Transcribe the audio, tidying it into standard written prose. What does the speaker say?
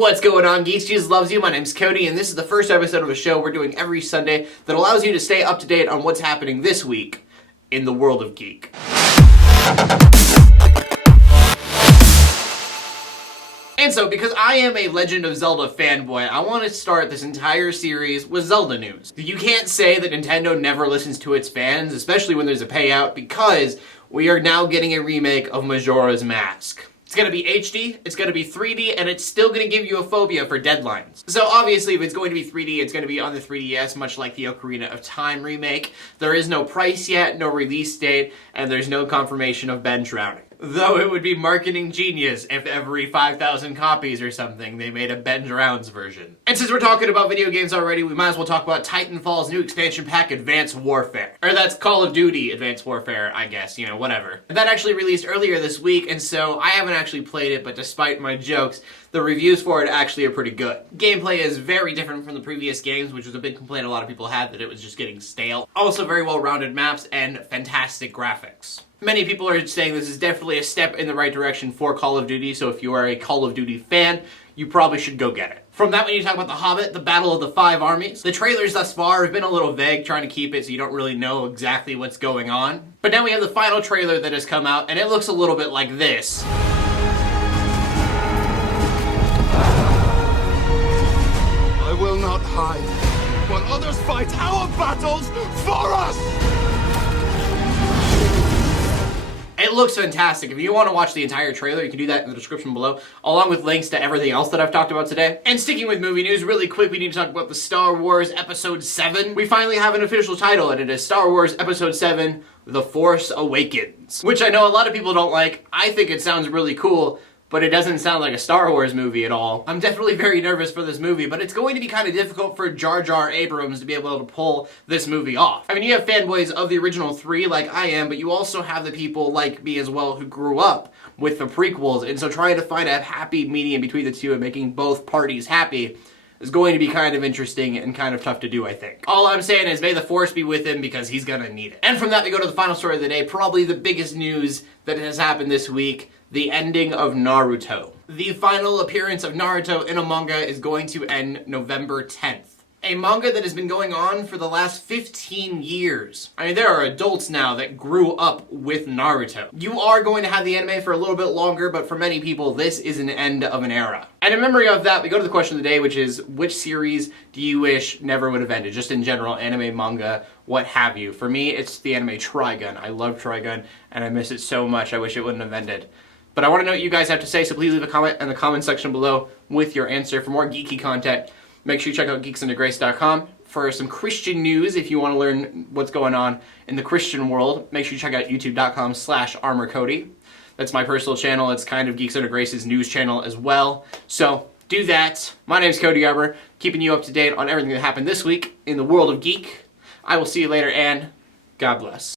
What's going on, Geeks? Jesus loves you. My name's Cody, and this is the first episode of a show we're doing every Sunday that allows you to stay up to date on what's happening this week in the world of Geek. And so, because I am a Legend of Zelda fanboy, I want to start this entire series with Zelda news. You can't say that Nintendo never listens to its fans, especially when there's a payout, because we are now getting a remake of Majora's Mask. It's going to be HD, it's going to be 3D, and it's still going to give you a phobia for deadlines. So obviously, if it's going to be 3D, it's going to be on the 3DS, much like the Ocarina of Time remake. There is no price yet, no release date, and there's no confirmation of Ben drowning. Though it would be marketing genius if every 5,000 copies or something they made a Ben Drowns version. And since we're talking about video games already, we might as well talk about Titanfall's new expansion pack, Advanced Warfare. Or that's Call of Duty Advanced Warfare, I guess, you know, whatever. That actually released earlier this week, and so I haven't actually played it, but despite my jokes, the reviews for it actually are pretty good. Gameplay is very different from the previous games, which was a big complaint a lot of people had, that it was just getting stale. Also very well-rounded maps and fantastic graphics. Many people are saying this is definitely a step in the right direction for Call of Duty, so if you are a Call of Duty fan, you probably should go get it. From that, we need to talk about The Hobbit, the Battle of the Five Armies. The trailers thus far have been a little vague, trying to keep it so you don't really know exactly what's going on. But now we have the final trailer that has come out, and it looks a little bit like this. I will not hide while others fight our battles for us! It looks fantastic. If you want to watch the entire trailer, you can do that in the description below, along with links to everything else that I've talked about today. And sticking with movie news, really quick, we need to talk about the Star Wars Episode VII. We finally have an official title, and it is Star Wars Episode VII, The Force Awakens. Which I know a lot of people don't like. I think it sounds really cool, but it doesn't sound like a Star Wars movie at all. I'm definitely very nervous for this movie, but it's going to be kind of difficult for Jar Jar Abrams to be able to pull this movie off. I mean, you have fanboys of the original three, like I am, but you also have the people like me as well who grew up with the prequels, and so trying to find a happy medium between the two and making both parties happy is going to be kind of interesting and kind of tough to do, I think. All I'm saying is may the Force be with him because he's gonna need it. And from that, we go to the final story of the day, probably the biggest news that has happened this week. The ending of Naruto. The final appearance of Naruto in a manga is going to end November 10th. A manga that has been going on for the last 15 years. I mean, there are adults now that grew up with Naruto. You are going to have the anime for a little bit longer, but for many people, this is an end of an era. And in memory of that, we go to the question of the day, which is, which series do you wish never would have ended? Just in general, anime, manga, what have you. For me, it's the anime Trigun. I love Trigun, and I miss it so much. I wish it wouldn't have ended. But I want to know what you guys have to say, so please leave a comment in the comment section below with your answer. For more geeky content, make sure you check out geeksundergrace.com. For some Christian news, if you want to learn what's going on in the Christian world, make sure you check out youtube.com/armorcody. That's my personal channel. It's kind of Geeks Under Grace's news channel as well. So do that. My name's Cody Armor, keeping you up to date on everything that happened this week in the world of geek. I will see you later, and God bless.